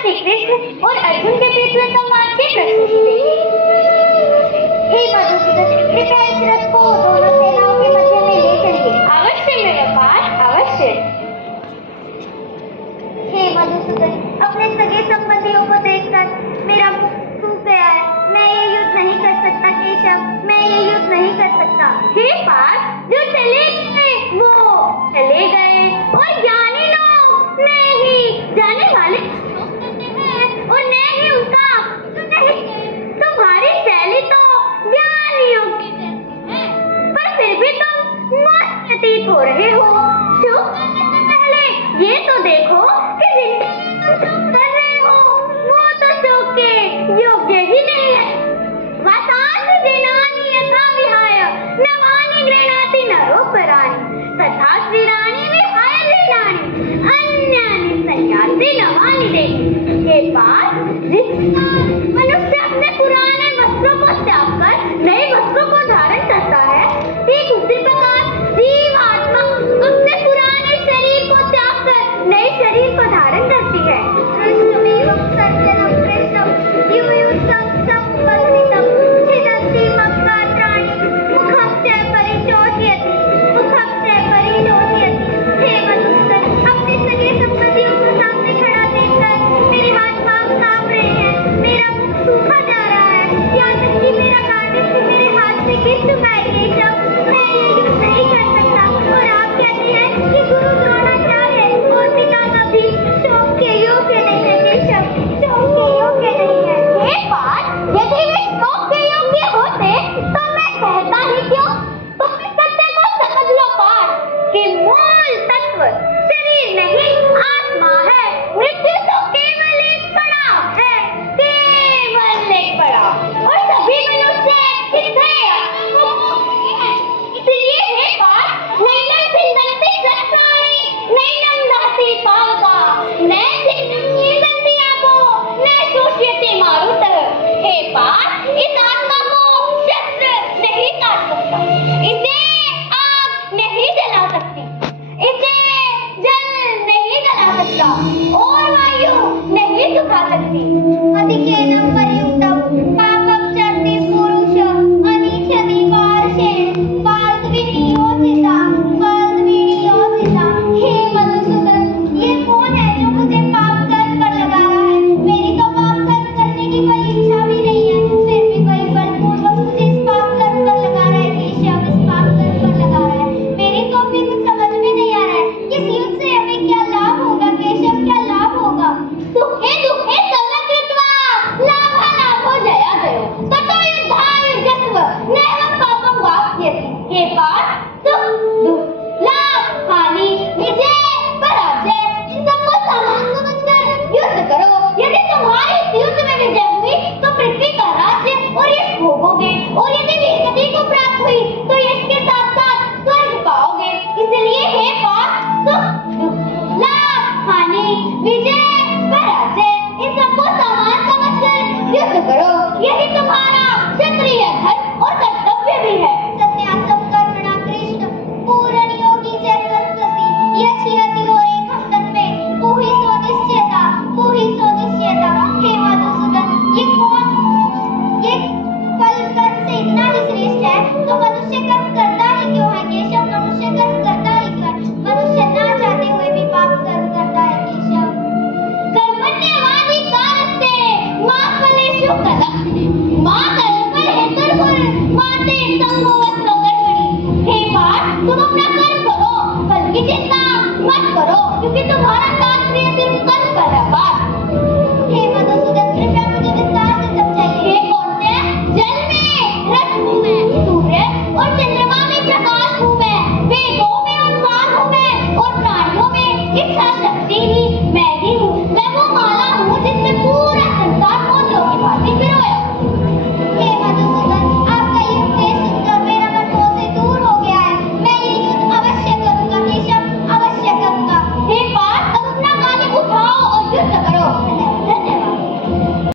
श्री कृष्ण और अर्जुन के बीच में संवाद की प्रस्तुति देंगे। हे मधुसूदन, कृपया इस रथ को दोनों सेनाओं के मध्य में ले चलिए। अवश्य मेरे पास, अवश्य। हे मधुसूदन, अपने सगे संबंधियों को देखकर मेरा मुख सूख गया है। मैं ये युद्ध नहीं कर सकता केशव, मैं ये युद्ध नहीं कर सकता। हे पार्थ, जो चले गए वो चले गए और ज्ञानी लोग नहीं, जाने वाले और नहीं उनका तुम्हारी शैली तो ज्ञानियों की जैसी है, पर फिर भी तुम मस्त प्रतीत हो रहे हो। शोक करने से पहले ये तो देखो कि जिंदगी तुम शोक कर रहे हो वो तो शोक के योग्य ही नहीं है। वसांत जनानि यथा विहाय नवानि गृह्णाति नरोपराणि तथा श्रीराणि विहाय गृह्णानि अन्यानि संयाति नवानि देहि। हे पार्थ, जिस मनुष्य अपने पुराने वस्त्रों को त्याग कर नए वस्त्रों को धारण करता है, ठीक उसी प्रकार जीवात्मा अपने पुराने शरीर को त्याग कर नए शरीर को धारण करती है। कृष्णमेवं सत्यं कृष्णं युयुत्सं संवर्धितं छिदन्ति मत्पात्राणि मुखं च परिशोषयति मुखं च परिशोषयति। हे मधुसूदन, अपने सगे संबंधियों को सामने खड़ा देखकर मेरे हाथ पांव कांप रहे हैं, मेरा मुख सूखा जा रहा है, यहाँ तक कि मेरा कार्य मेरे हाथ से गिर चुका है। केशव, मैं ये युद्ध नहीं कर सकता। और आप कहते हैं कि गुरु द्रोणाचार्य और पिता कभी शोक के योग्य नहीं है। केशव, शोक के योग्य नहीं है। हे पार्थ, यदि वे शोक के योग्य होते तो मैं कहता ही क्यों? तुम इस सत्य को समझ लो पार्थ कि मूल तत्व शरीर नहीं आत्मा है। मृत्यु तो केवल एक पड़ाव है, केवल एक पड़ाव, और सभी मनुष्य इससे इसलिए हे पार्थ, नैनं छिन्दन्ति शस्त्राणि नैनं दहति पावका न छिन्नं छेदन्ति आपो न शोषयति मारुतः। हे पार्थ, इस आत्मा को शस्त्र नहीं काट सकता, इसे आग नहीं जला सकती, इसे जल नहीं जला सकता और वायु नहीं सुखा सकती। अधिकेनं परियुक्तं पापं चरति पुरुष अनिच्छति पार्श्वेण बालद्विनियोजिता बालद्विनियोजिता। हे मधुसूदन, ये कौन है जो मुझे पाप कर्म पर लगा रहा है? मेरी तो पाप कर्म करने की कोई इच्छा भी नहीं है, फिर भी कोई बलपूर्वक मुझे इस पाप कर्म पर लगा रहा है। केशव, इस पाप कर्म पर लगा रहा है, मेरी तो अभी कुछ समझ में नहीं आ रहा है। इस युद्ध से हमें क्या लाभ होगा? केशव, क्या लाभ होगा? दुखे दुखे समकृत्वा लाभालाभो जया जयो ततो युद्धायुजस्व नैवं पापं वाप्स्यति। हे पार्थ, सुख दुख लाभ हानि विजय पराजय इन सबको समान समझकर युद्ध करो। यदि तुम्हारी इस युद्ध में विजय हुई तो पृथ्वी का राज्य और यश भोगोगे, और यदि वीरगति को प्राप्त हुई तो यश के साथ साथ स्वर्ग पाओगे। इसलिए हे पार्थ, सुख दुख लाभ हानि विजय पराजय इन सबको समान समझकर युद्ध करो। यही तुम्हारा क्षत्रिय धर्म और कर्तव्य भी है। सन्यासं कर्मणा कृष्ण पूर्ण योगी च सत्ससि यच्छिरति होरेखं तन्मे पूहि सो निश्चयता पूहि सो निश्चयता। हे मधुसूदन, ये कौन, ये फल कर्म से इतना ही श्रेष्ठ है तो मनुष्य कर्म करता ही क्यों है? केशव, मनुष्य कर्म करता ही क्यों है? मनुष्य ना चाहते हुए भी पाप कर्म करता है। केशव, कर्मण्यवाधिकारस्ते मा फलेषु कदाचित् मा कर्मफल हेतुर्भुर् मा ते सम्भवत्व कर्मणि। हे पार्थ, तुम अपना कर्म करो, फल की चिंता मत करो, क्योंकि तुम्हारा तात्पर्य सिर्फ कर्म पर है। पार्थ,